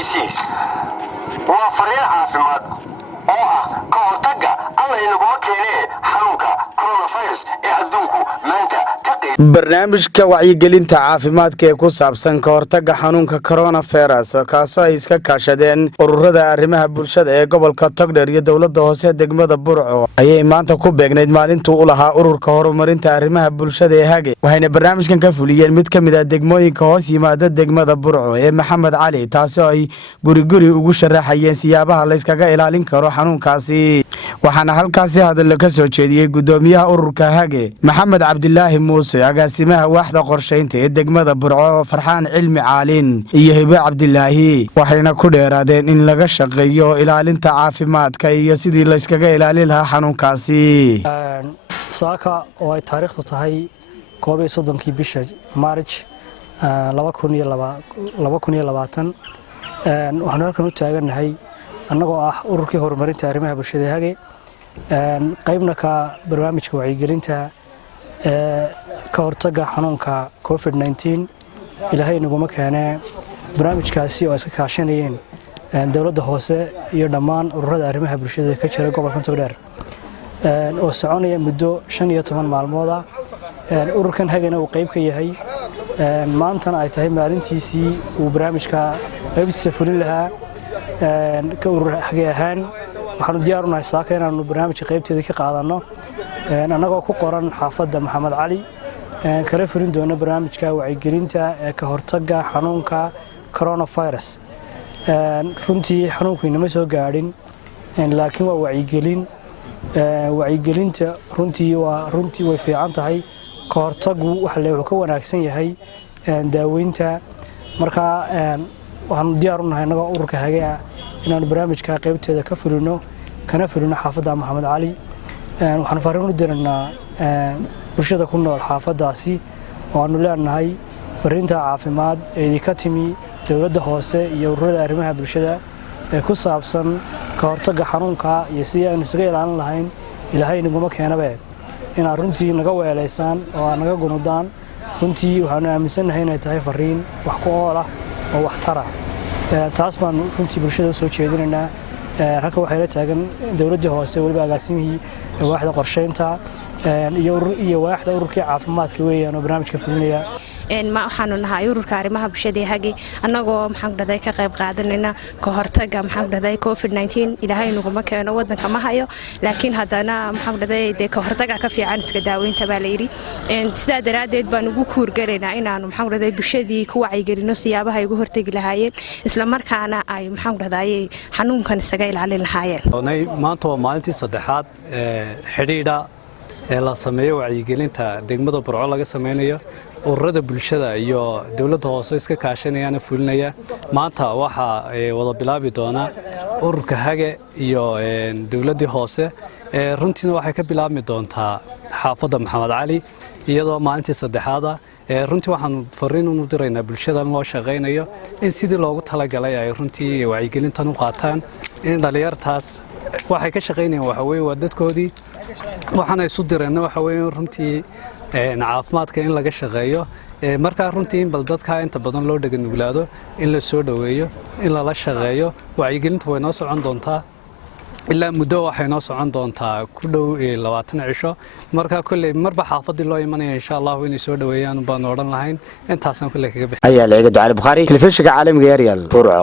ogeysiis waa fariin caafimaad oo ah ka hortagga alla inaguma keenee xanuunka coronavirus ee adduunku maanta ka barnaamijka wacyigelinta caafimadka ee ku saabsan ka hortagga xanuunka coronavirus kaasoo ay iska kaashadeen ururada arrimaha bulshada ee gobolka Togdheer iyo dawladda hoose degmada Burco ayay maanta ku beegnayd maalintii u lahaa ururka horumarinta arrimaha bulshada ee Hage waxayna barnaamijkan ka fuliyeen mid kamid ah degmooyinka hoos yimaada degmada Burco ee Maxamed Cali taasoo ay guri ugu sharaxayeen siyaabaha la iskaga ilaalin karo xanuunkaasi waxaana halkaasi hadal ka soo jeediyay gudoomiyaha ururka Hage Maxamed Cabdilaahi Muuse agaasimaha waaxda qorsheynta ee degmada Burco Farxaan Cilmi Caalin iyo Hage Cabdilaahi waxayna ku dheeraadeen in laga shaqeeyo ilaalinta caafimaadka iyo sidii la iskaga ilaalin lahaa xanuunkaasi saaka oo ay taariikhdu tahay 31 bisha March 2020 waxaan halkan u taaganahay annagoo ah ururkii horumarinta arrimaha bulshada Hage qaybna ka barnaamijka wacyigelinta ka hortagga xanuunka COVID-19 ilaahay naguma keenee barnaamijkaasi oo iska kaashanayeen dawladda hoose iyo dhammaan ururada arrimaha bulshada ka jira gobolka Togdheer oo soconaya muddo 15 maalmood ah ururkan Hagena uu qayb ka yahay maantana ay tahay maalintiisii uu barnaamijka qaybtiisa fulin lahaa ka urur Hage ahaan waxaanu diyaar u nahay saaka inaanu barnaamijka qaybteeda ka qaadano annagoo ku qoran xaafadda Maxamed Cali kala furin doona barnaamijka wacyigelinta ee ka hortagga xanuunka coronavirus runtii xanuunku inama soo gaadhin laakiin waa wacyigelinta runtii way fiican tahay ka hortaggu waxa uu ka wanaagsan yahay daaweynta marka waxaanu diyaar u nahay annagoo ururka Hage inaanu barnaamijka qaybteeda ka fulino kana fulino xaafadda Maxamed Cali waxaan fariin u diraynaa bulshada ku nool xaafadaasi oo aanu leenahay fariinta caafimaad ee ka timi dawladda hoose iyo ururada arrimaha bulshada ee ku saabsan ka hortagga xanuunka iyo sidii aynu isaga ilaalin lahayn ilaahay naguma keenabe in runtii naga weeleysaan oo naga gunudaan runtii waxaanu aaminsanahay inay tahay fariin wax ku ool ah oo wax tara taas baan runtii bulshada soo jeedinaynaa halka waxay la taagan dawladda hoose waliba agaasimihii waaxda qorsheynta iyo waaxda ururka caafimaadka weeyaan oo barnaamijka fulinaya ma waxaanu nahay ururka arrimaha bulshada Hage annagoo maxaan dhaday ka qayb qaadanayna ka hortagga maxaan dhaday COVID-19 ilaahay naguma keeno wadanka ma hayo laakiin hadana maxaan dhaday ka hortagga ka fiican iska daaweynta baa la yiri sidaa daraadeed baan ugu kuurgaleynaa inaanu maxaan dhaday bulshadii ku wacyigelino siyaabaha ay ugu hortagi lahaayeen isla markaana ay maxaan dhaday xanuunkan isaga ilaalin lahaayeen maanta waa maalintii saddexaad xidhiidha ee la sameeyo wacyigelinta degmada Burco laga sameeyo ururada bulshada iyo dawladda hoose iska kaashanayaan fulinaya maanta waxa wada bilaabi doona ururka Hage iyo dawladda hoose runtii waxay ka bilaabmi doontaa xaafadda Maxamed Cali iyadoo maalintii saddexaad runtii waxaan fariin u diraynaa bulshada loo shaqeynayo in sidii loogu talagalay ay runtii wacyigelintan u qaataan in dhalinyartaas waxay ka shaqeynayaan waxa weeye waa dadkoodii waxaan isu dirayna waxa weeye runtii caafimaadka in laga shaqeeyo marka runtii bal dadka inta badan loo dhagan nuglaado in la soo dhaweeyo in la shaqeeyo wacyigelintu way noo socon doontaa ilaa muddo waxay noo socon doontaa ku dhow 20 cisho marka kullee marba xaafadii loo imanaya insha Allah inay soo dhaweeyaan baan oran lahayn intaasan kullee kaga bixin ayaa leega ducale Bukhari telefishinka caalamiga Ariel Burco.